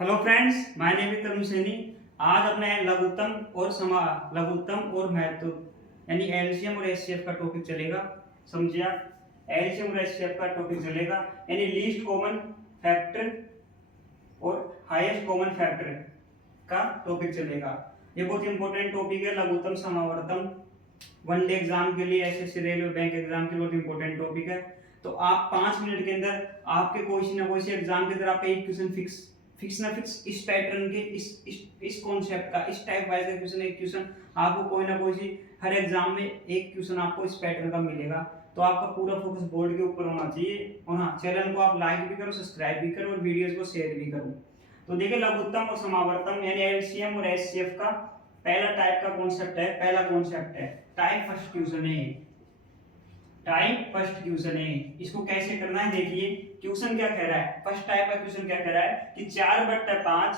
Hello friends, my name is Tarun Saini. आज अपने लघुत्तम और महत्व यानी एलसीएम और एचसीएफ का टॉपिक चलेगा। समझिए आप, एलसीएम और एचसीएफ का टॉपिक चलेगा यानी लीस्ट कॉमन फैक्टर और हाईएस्ट कॉमन फैक्टर का टॉपिक चलेगा। ये बहुत इंपॉर्टेंट टॉपिक है। लघुत्तम समावर्तन वनडे एग्जाम के लिए, एसएससी रेलवे बैंक एग्जाम के लिए बहुत इंपॉर्टेंट टॉपिक है। तो आप 5 मिनट के अंदर आपके कोई ना कोई एग्जाम के अंदर आपका एक क्वेश्चन फिक्स इस पैटर्न के इस कॉन्सेप्ट का, इस टाइप वाइज का क्वेश्चन, एक क्वेश्चन आपको कोई ना कोई हर एग्जाम में एक क्वेश्चन आपको इस पैटर्न का मिलेगा। तो आपका पूरा फोकस बोर्ड के ऊपर होना चाहिए। और हाँ, चैनल को आप लाइक भी करो, सब्सक्राइब भी करो और वीडियोस को शेयर भी करो। तो देखिए, लघुत्तम और समावर्तन यानी एलसीएम और एचसीएफ का पहला टाइप का कॉन्सेप्ट है, पहला कॉन्सेप्ट है टाइप फर्स्ट क्वेश्चन है। टाइप फर्स्ट क्वेश्चन है। इसको कैसे करना है देखिए। क्वेश्चन क्या कह रहा है, फर्स्ट टाइप का क्वेश्चन क्या कह रहा है कि 4/5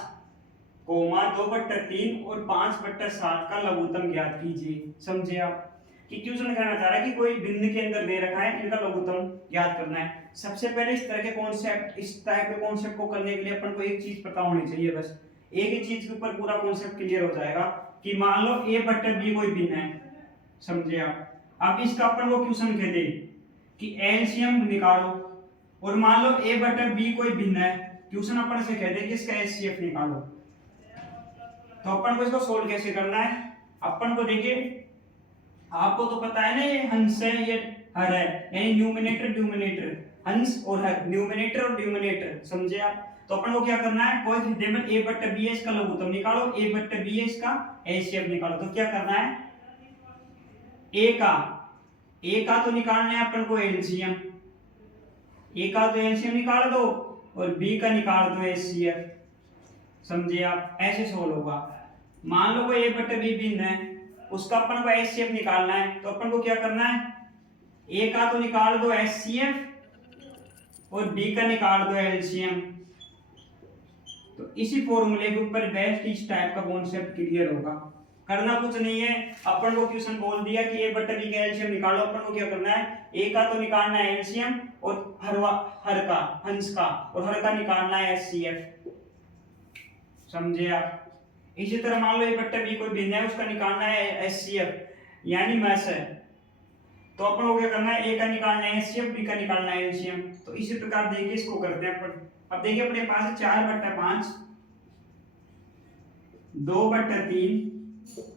2/3 और 5/7 का लघुत्तम ज्ञात कीजिए। समझे आप कि क्वेश्चन कहना चाह रहा है कि कोई बिंदु के अंदर दे रखा है, इनका लघुत्तम ज्ञात करना है। सबसे पहले इस तरह के कॉन्सेप्ट, इस टाइप के कॉन्सेप्ट को करने के लिए अपन को एक चीज पता होनी चाहिए। बस एक ही चीज के ऊपर पूरा कॉन्सेप्ट क्लियर हो जाएगा कि मान लो a/b कोई बिंदु है। समझे आप। अब इसका अपन को क्वेश्चन कह दे कि एलसीएम निकालो, और मान लो a/b कोई भिन्न है, क्वेश्चन अपन से कह दे कि इसका एचसीएफ निकालो। तो अपन को इसको सोल्व कैसे करना है, अपन को देखिए, आपको तो पता है ना, ये हंस है, ये हर है, यानी न्यूमिनेटर ड्यूमिनेटर, हंस और हर, न्यूमिनेटर और ड्यूमिनेटर। समझे आप। तो अपन को क्या करना है, कोई टेबल a/b है, इसका लघुत्तम निकालो, a/b है, इसका एचसीएफ निकालो। तो क्या करना है, ए का तो निकालना है अपन को एलसीएम, ए का तो एलसीएम निकाल दो और बी का निकाल दो एचसीएफ। समझे आप। ऐसे सोल्व होगा। मान लो कोई a/b भिन्न है, उसका अपन को एचसीएफ निकालना है। तो अपन को क्या करना है, ए का तो निकाल दो एचसीएफ और बी का निकाल दो एलसीएम। तो इसी फॉर्मूले के ऊपर बेस्ट इस टाइप का कॉन्सेप्ट क्लियर होगा। करना कुछ नहीं है, अपन को क्वेश्चन बोल दिया कि a/b का एलसीएम निकालो। अपन को क्या करना है, ए का तो निकालना है एलसीएम और हर का, हंस का, और हर का निकालना है एचसीएफ। समझे आप। इसी तरह मान लो a/b कोई भिन्न है, उसका निकालना है एचसीएफ यानी मैस है। तो अपन को क्या करना है, ए का निकालना है एचसीएफ, बी का निकालना है एलसीएम। तो इसी प्रकार देखिए, इसको करते हैं अपन। अब देखिए, अपने पास 4/5 2/3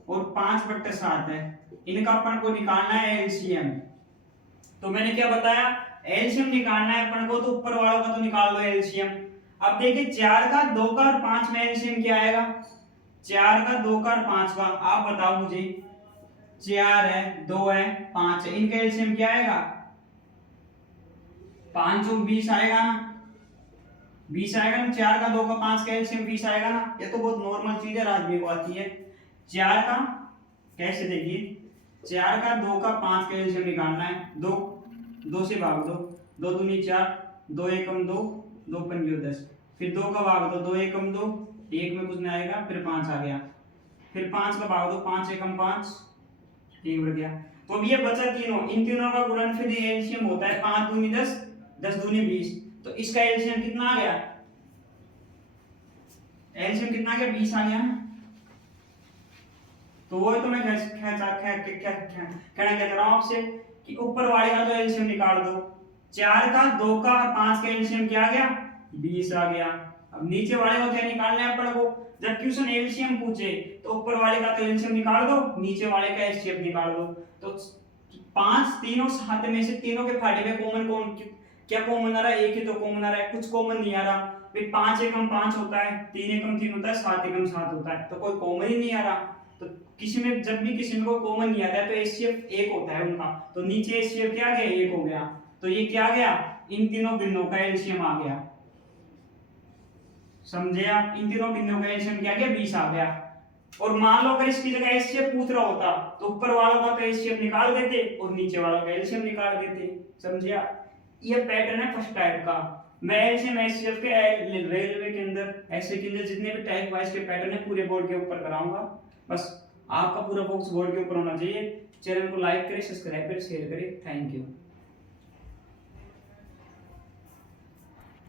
और 5/7 है, इनका अपन को निकालना है एलसीएम। तो मैंने क्या बताया, एलसीएम निकालना है अपन को, तो ऊपर वालों का तो निकाल लो एलसीएम। अब देखिए, 4 का 2 का और 5 में एलसीएम क्या आएगा, 4 का 2 का और 5 का, आप बताओ मुझे। 4 है, 2 है, 5 है, इनका एलसीएम क्या आएगा, 5 और 20 आएगा ना, 20 आएगा ना। 4 का 2 का 5 का एलसीएम 20 आएगा ना। ये तो बहुत नॉर्मल चीज है, राजवी को आती है। 4 का कैसे देखिए, 4 का 2 का 5 का एलसीएम निकालना है। 2 से भाग दो, 2 दूनी 4, 2 एकम 2, 2 पंजे 10, फिर 2 का भाग दो, 2 एकम 2, 1 में कुछ नहीं आएगा, फिर 5 आ गया, फिर 5 का भाग दो, 5 एकम 5, 1 बढ़ गया। तो अब ये बचा तीनों, इन तीनों का गुणनफल एलसीएम होता है 5 दूनी 10, 10 दूनी 20। तो इसका एलसीएम कितना आ गया, एलसीएम कितना आ गया, 20 आ गया। तो वो तो मैं कहना चाह रहा हूं आपसे कि ऊपर वाले का तो एलसीएम निकाल दो। 4 का 2 का 5 का एलसीएम क्या आ गया, 20 आ गया। अब नीचे वाले का क्या निकालना है अपन को, जब क्वेश्चन एलसीएम पूछे तो ऊपर वाले का तो एलसीएम निकाल दो, नीचे वाले का एचसीएफ निकाल दो। तो 5 तीनों साथ में से तीनों के फायदे में कॉमन क्या कॉमन आ रहा है, एक ही तो कॉमन आ रहा है, कुछ कॉमन नहीं आ रहा। भाई 5 एकम 5 होता है, 3 एकम 3 होता है, 7 एकम 7 होता है, तो कोई कॉमन ही नहीं आ रहा। तो किसी में जब भी किसी में कोई कॉमन नहीं आता है तो एचसीएफ 1 होता है उनका। तो नीचे एचसीएफ क्या आ गया, 1 हो गया। तो ये क्या आ गया, इन तीनों बिंदुओं का एलसीएम आ गया। समझे आप। इन तीनों बिंदुओं का एलसीएम क्या आ गया, 20 आ गया। और मान लो अगर इसकी जगह एचसीएफ पूछ रहा होता तो ऊपर वालों का तो एचसीएफ निकाल देते और नीचे वालों का एलसीएम निकाल देते। समझे आप। ये पैटर्न है फर्स्ट टाइप का। मैं एलसीएम एचसीएफ के रेलवे के अंदर, ऐसे के अंदर जितने भी टाइप वाइज के पैटर्न है पूरे बोर्ड के ऊपर कराऊंगा। बस आपका पूरा फोकस बोर्ड के ऊपर होना चाहिए। चैनल को लाइक करें, सब्सक्राइब करें, शेयर करें। Thank you.